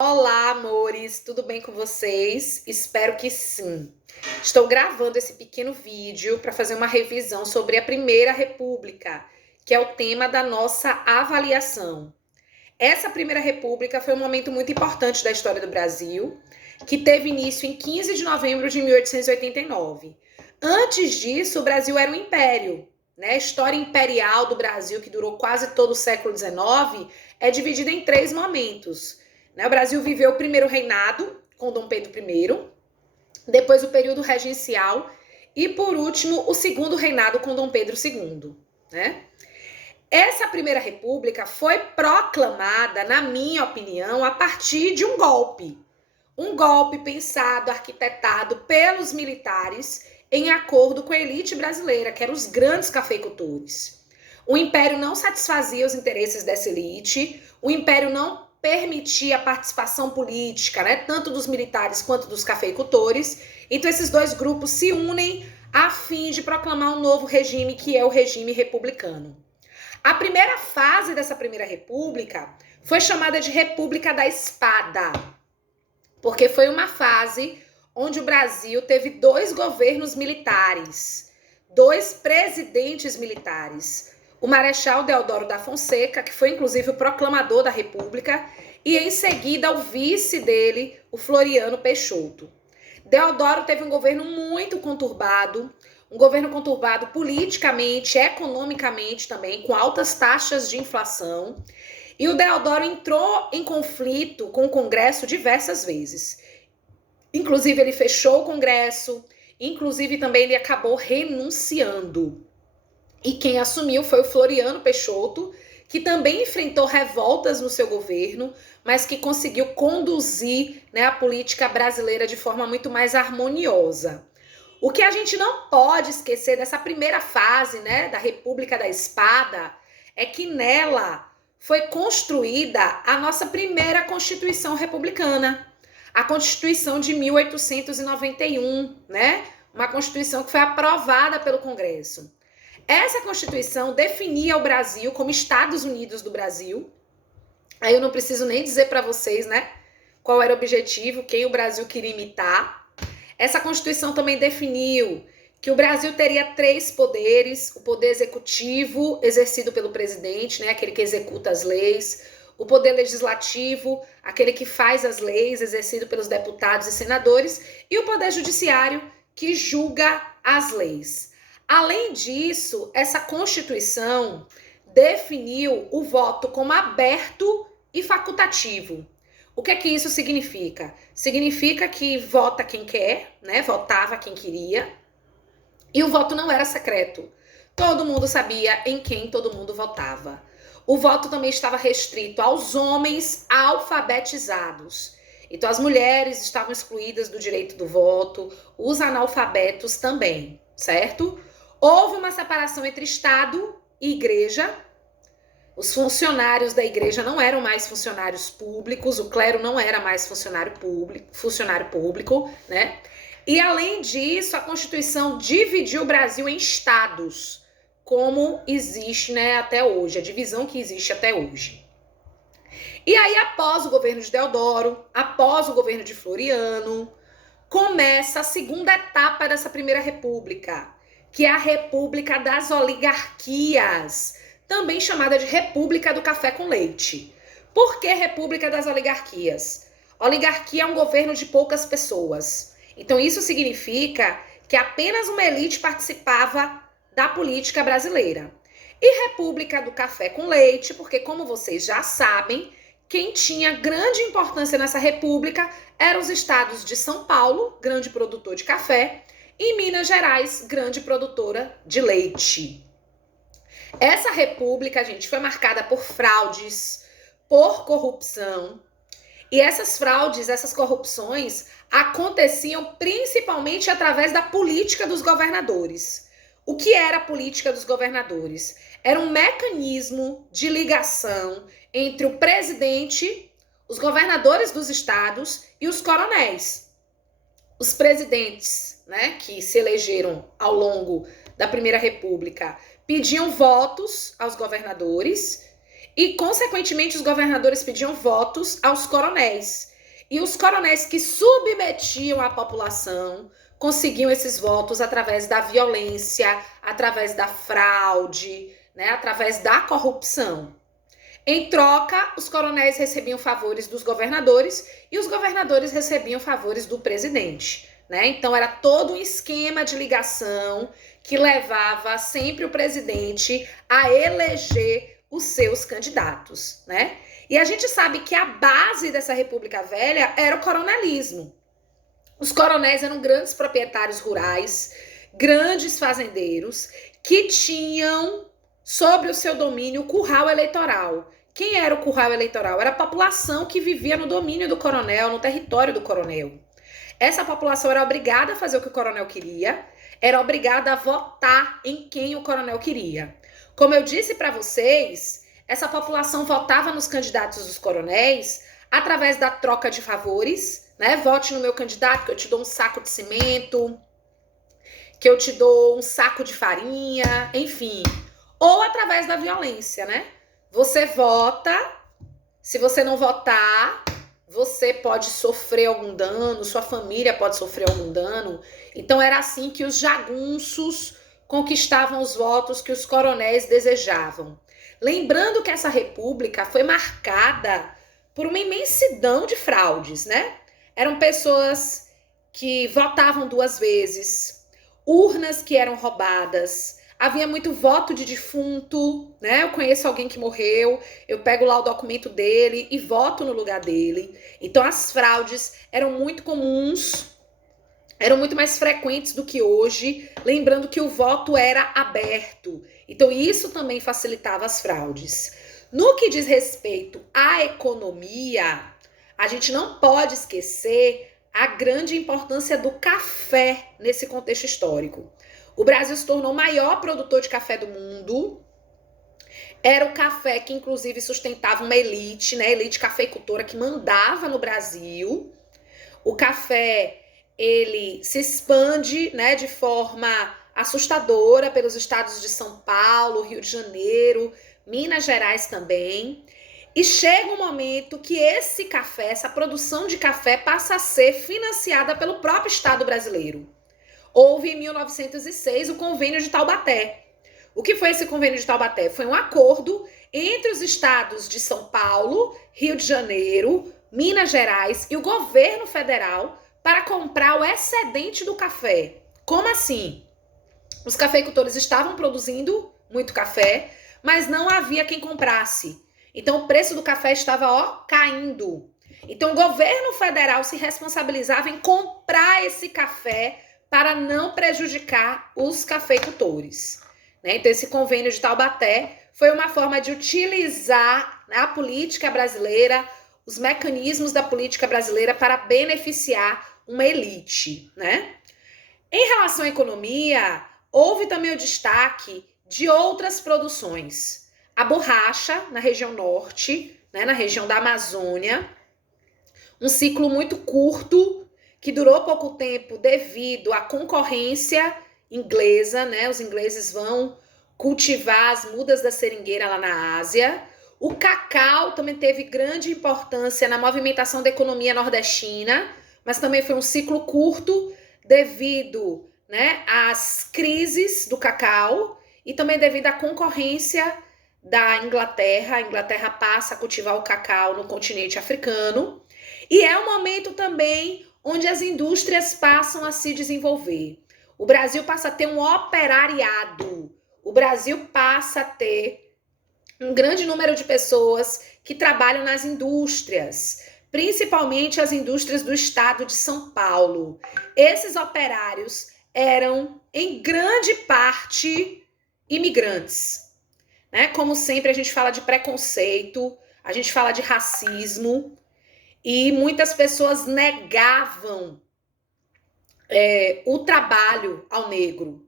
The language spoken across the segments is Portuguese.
Olá, amores, tudo bem com vocês? Espero que sim. Estou gravando esse pequeno vídeo para fazer uma revisão sobre a Primeira República, que é o tema da nossa avaliação. Essa Primeira República foi um momento muito importante da história do Brasil, que teve início em 15 de novembro de 1889. Antes disso, o Brasil era um império, né? A história imperial do Brasil, que durou quase todo o século XIX, é dividida em três momentos. O Brasil viveu o primeiro reinado, com Dom Pedro I, depois o período regencial e, por último, o segundo reinado com Dom Pedro II. Né? Essa Primeira República foi proclamada, na minha opinião, a partir de um golpe. Um golpe pensado, arquitetado pelos militares em acordo com a elite brasileira, que eram os grandes cafeicultores. O império não satisfazia os interesses dessa elite, o império não permitia a participação política, né, tanto dos militares quanto dos cafeicultores. Então esses dois grupos se unem a fim de proclamar um novo regime, que é o regime republicano. A primeira fase dessa Primeira República foi chamada de República da Espada, porque foi uma fase onde o Brasil teve dois governos militares, dois presidentes militares. O Marechal Deodoro da Fonseca, que foi inclusive o proclamador da República, e em seguida o vice dele, o Floriano Peixoto. Deodoro teve um governo muito conturbado, um governo conturbado politicamente, economicamente também, com altas taxas de inflação. E o Deodoro entrou em conflito com o Congresso diversas vezes. Inclusive, ele fechou o Congresso, inclusive também ele acabou renunciando. E quem assumiu foi o Floriano Peixoto, que também enfrentou revoltas no seu governo, mas que conseguiu conduzir, né, a política brasileira de forma muito mais harmoniosa. O que a gente não pode esquecer dessa primeira fase, né, da República da Espada, é que nela foi construída a nossa primeira Constituição Republicana, a Constituição de 1891, né? Uma Constituição que foi aprovada pelo Congresso. Essa Constituição definia o Brasil como Estados Unidos do Brasil. Aí eu não preciso nem dizer para vocês, né, qual era o objetivo, quem o Brasil queria imitar. Essa Constituição também definiu que o Brasil teria três poderes: o poder executivo, exercido pelo presidente, né, aquele que executa as leis; o poder legislativo, aquele que faz as leis, exercido pelos deputados e senadores; e o poder judiciário, que julga as leis. Além disso, essa Constituição definiu o voto como aberto e facultativo. O que é que isso significa? Significa que vota quem quer, né? Votava quem queria. E o voto não era secreto. Todo mundo sabia em quem todo mundo votava. O voto também estava restrito aos homens alfabetizados. Então as mulheres estavam excluídas do direito do voto, os analfabetos também, certo? Houve uma separação entre Estado e Igreja. Os funcionários da igreja não eram mais funcionários públicos, o clero não era mais funcionário público, né? E além disso, a Constituição dividiu o Brasil em estados, como existe, né, até hoje, a divisão que existe até hoje. E aí, após o governo de Deodoro, após o governo de Floriano, começa a segunda etapa dessa Primeira República, que é a República das Oligarquias, também chamada de República do Café com Leite. Por que República das Oligarquias? Oligarquia é um governo de poucas pessoas. Então isso significa que apenas uma elite participava da política brasileira. E República do Café com Leite, porque como vocês já sabem, quem tinha grande importância nessa república eram os estados de São Paulo, grande produtor de café, e Minas Gerais, grande produtora de leite. Essa república, gente, foi marcada por fraudes, por corrupção. E essas fraudes, essas corrupções aconteciam principalmente através da política dos governadores. O que era a política dos governadores? Era um mecanismo de ligação entre o presidente, os governadores dos estados e os coronéis. Os presidentes, né, que se elegeram ao longo da Primeira República, pediam votos aos governadores E, consequentemente, os governadores pediam votos aos coronéis. E os coronéis que submetiam a população conseguiam esses votos através da violência, através da fraude, né, através da corrupção. Em troca, os coronéis recebiam favores dos governadores e os governadores recebiam favores do presidente, né? Então era todo um esquema de ligação que levava sempre o presidente a eleger os seus candidatos, né? E a gente sabe que a base dessa República Velha era o coronelismo. Os coronéis eram grandes proprietários rurais, grandes fazendeiros que tinham sobre o seu domínio o curral eleitoral. Quem era o curral eleitoral? Era a população que vivia no domínio do coronel, no território do coronel. Essa população era obrigada a fazer o que o coronel queria, era obrigada a votar em quem o coronel queria. Como eu disse para vocês, essa população votava nos candidatos dos coronéis através da troca de favores, né? Vote no meu candidato que eu te dou um saco de cimento, que eu te dou um saco de farinha, enfim. Ou através da violência, né? Você vota, se você não votar, você pode sofrer algum dano, sua família pode sofrer algum dano. Então era assim que os jagunços conquistavam os votos que os coronéis desejavam. Lembrando que essa república foi marcada por uma imensidão de fraudes, né? Eram pessoas que votavam 2 vezes, urnas que eram roubadas, havia muito voto de defunto, né? Eu conheço alguém que morreu, eu pego lá o documento dele e voto no lugar dele. Então as fraudes eram muito comuns, eram muito mais frequentes do que hoje, lembrando que o voto era aberto. Então isso também facilitava as fraudes. No que diz respeito à economia, a gente não pode esquecer a grande importância do café nesse contexto histórico. O Brasil se tornou o maior produtor de café do mundo. Era o café que, inclusive, sustentava uma elite, né? Elite cafeicultora que mandava no Brasil. O café, ele se expande, né, de forma assustadora pelos estados de São Paulo, Rio de Janeiro, Minas Gerais também. E chega um momento que esse café, essa produção de café, passa a ser financiada pelo próprio Estado brasileiro. Houve em 1906 o Convênio de Taubaté. O que foi esse Convênio de Taubaté? Foi um acordo entre os estados de São Paulo, Rio de Janeiro, Minas Gerais e o governo federal para comprar o excedente do café. Como assim? Os cafeicultores estavam produzindo muito café, mas não havia quem comprasse. Então o preço do café estava, caindo. Então o governo federal se responsabilizava em comprar esse café para não prejudicar os cafeicultores, né? Então esse Convênio de Taubaté foi uma forma de utilizar a política brasileira, os mecanismos da política brasileira para beneficiar uma elite, né? Em relação à economia, houve também o destaque de outras produções. A borracha, na região norte, né, na região da Amazônia, um ciclo muito curto, que durou pouco tempo devido à concorrência inglesa, né? Os ingleses vão cultivar as mudas da seringueira lá na Ásia. O cacau também teve grande importância na movimentação da economia nordestina, mas também foi um ciclo curto devido, né, às crises do cacau e também devido à concorrência da Inglaterra. A Inglaterra passa a cultivar o cacau no continente africano. E é um momento também onde as indústrias passam a se desenvolver. O Brasil passa a ter um operariado. O Brasil passa a ter um grande número de pessoas que trabalham nas indústrias, principalmente as indústrias do estado de São Paulo. Esses operários eram, em grande parte, imigrantes, né? Como sempre, a gente fala de preconceito, a gente fala de racismo, e muitas pessoas negavam o trabalho ao negro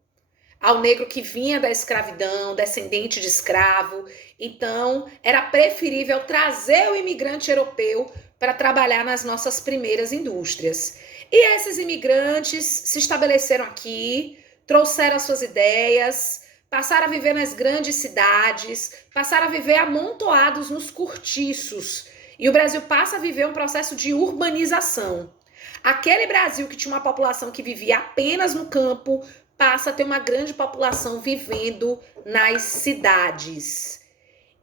que vinha da escravidão, descendente de escravo. Então, era preferível trazer o imigrante europeu para trabalhar nas nossas primeiras indústrias. E esses imigrantes se estabeleceram aqui, trouxeram as suas ideias, passaram a viver nas grandes cidades, passaram a viver amontoados nos cortiços. E o Brasil passa a viver um processo de urbanização. Aquele Brasil que tinha uma população que vivia apenas no campo, passa a ter uma grande população vivendo nas cidades.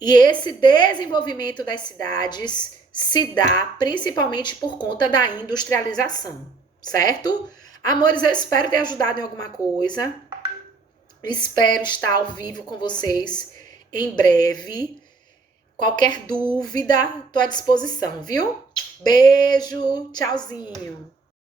E esse desenvolvimento das cidades se dá principalmente por conta da industrialização, certo? Amores, eu espero ter ajudado em alguma coisa. Espero estar ao vivo com vocês em breve. Qualquer dúvida, estou à disposição, viu? Beijo, tchauzinho.